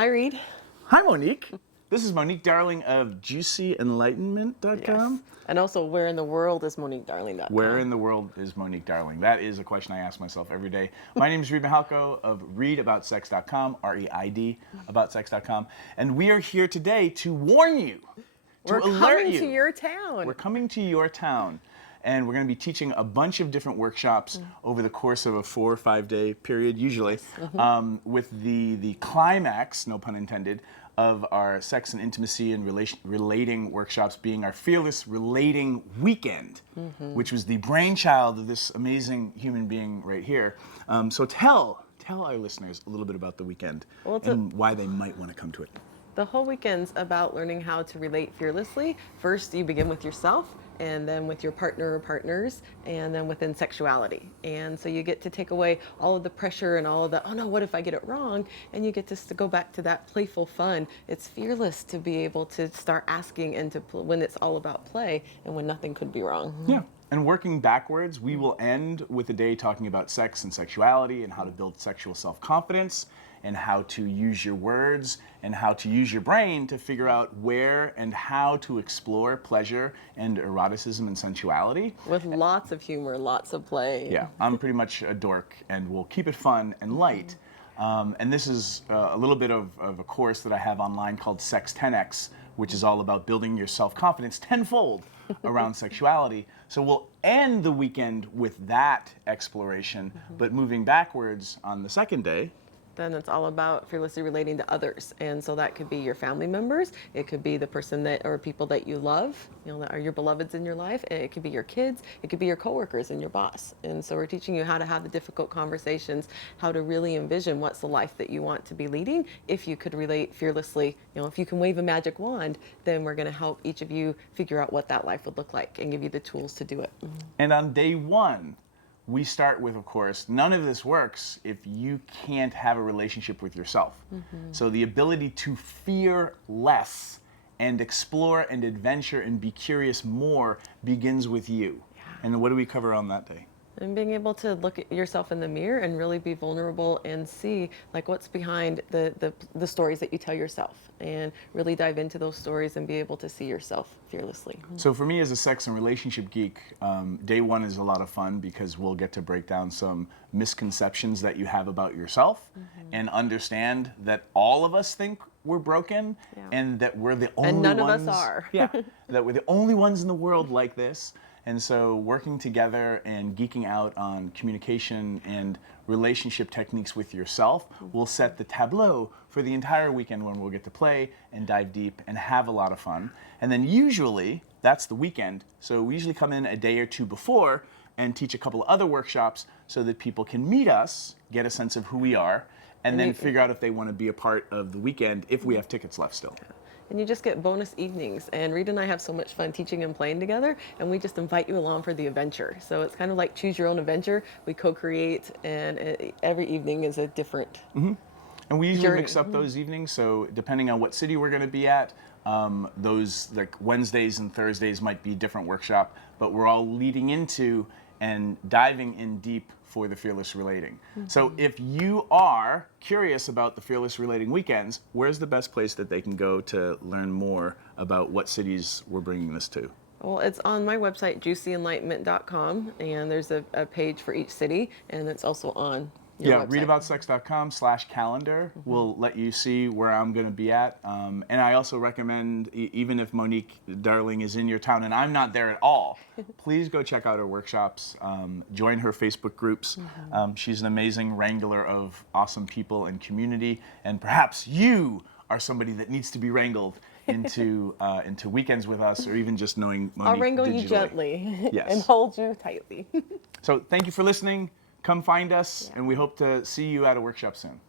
Hi, Reid. Hi, Monique. This is Monique Darling of JuicyEnlightenment.com. Yes. And also, where in the world is MoniqueDarling.com? Where in the world is Monique Darling? That is a question I ask myself every day. My name is Reid Mihalko of ReidAboutSex.com, R-E-I-D, AboutSex.com. And we are here today to warn you, to We're alert coming you. to your town. We're coming to your town. And we're going to be teaching a bunch of different workshops over the course of a 4 or 5 day period, usually, with the climax, no pun intended, of our sex and intimacy and relating workshops being our Fearless Relating Weekend, which was the brainchild of this amazing human being right here. So tell our listeners a little bit about the weekend and why they might want to come to it. The whole weekend's about learning how to relate fearlessly. First, you begin with yourself, and then with your partner or partners, and then within sexuality. And so you get to take away all of the pressure and all of the, oh no, what if I get it wrong? And you get to go back to that playful fun. It's fearless to be able to start asking and to when it's all about play and when nothing could be wrong. Yeah. And working backwards, we will end with a day talking about sex and sexuality and how to build sexual self-confidence and how to use your words and how to use your brain to figure out where and how to explore pleasure and eroticism and sensuality. With lots of humor, lots of play. Yeah, I'm pretty much a dork and we'll keep it fun and light. And this is a little bit of a course that I have online called Sex 10X, which is all about building your self-confidence tenfold around sexuality. So we'll end the weekend with that exploration, but moving backwards on the second day, then it's all about fearlessly relating to others. And so that could be your family members, it could be the person that or people that you love, that are your beloveds in your life, and it could be your kids, it could be your coworkers and your boss. And so we're teaching you how to have the difficult conversations, how to really envision what's the life that you want to be leading. If you could relate fearlessly, if you can wave a magic wand, then we're going to help each of you figure out what that life would look like and give you the tools to do it. And on day one, we start with, of course, none of this works if you can't have a relationship with yourself. So the ability to fear less and explore and adventure and be curious more begins with you. Yeah. And what do we cover on that day? And being able to look at yourself in the mirror and really be vulnerable and see like what's behind the stories that you tell yourself, and really dive into those stories and be able to see yourself fearlessly. So for me as a sex and relationship geek, day one is a lot of fun because we'll get to break down some misconceptions that you have about yourself and understand that all of us think we're broken and that we're the only ones. And none of us are. Yeah, that we're the only ones in the world like this. And so working together and geeking out on communication and relationship techniques with yourself will set the tableau for the entire weekend when we'll get to play and dive deep and have a lot of fun. And then usually, that's the weekend, so we usually come in a day or two before and teach a couple of other workshops so that people can meet us, get a sense of who we are, and then figure out if they want to be a part of the weekend if we have tickets left still. And you just get bonus evenings. And Reid and I have so much fun teaching and playing together, and we just invite you along for the adventure. So it's kind of like choose your own adventure. We co-create, and every evening is a different And we usually journey. mix up those evenings, so depending on what city we're going to be at, those like Wednesdays and Thursdays might be a different workshop, but we're all leading into and diving in deep for the Fearless Relating. So if you are curious about the Fearless Relating weekends, where's the best place that they can go to learn more about what cities we're bringing this to? Well, it's on my website, JuicyEnlightenment.com, and there's a page for each city, and it's also on your website. ReidAboutSex.com/calendar will let you see where I'm going to be at. And I also recommend, even if Monique Darling is in your town and I'm not there at all, please go check out her workshops, join her Facebook groups. She's an amazing wrangler of awesome people and community, and perhaps you are somebody that needs to be wrangled into weekends with us, or even just knowing Monique I'll wrangle digitally. you gently Yes. and hold you tightly. So thank you for listening. Come find us, and we hope to see you at a workshop soon.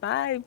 Bye.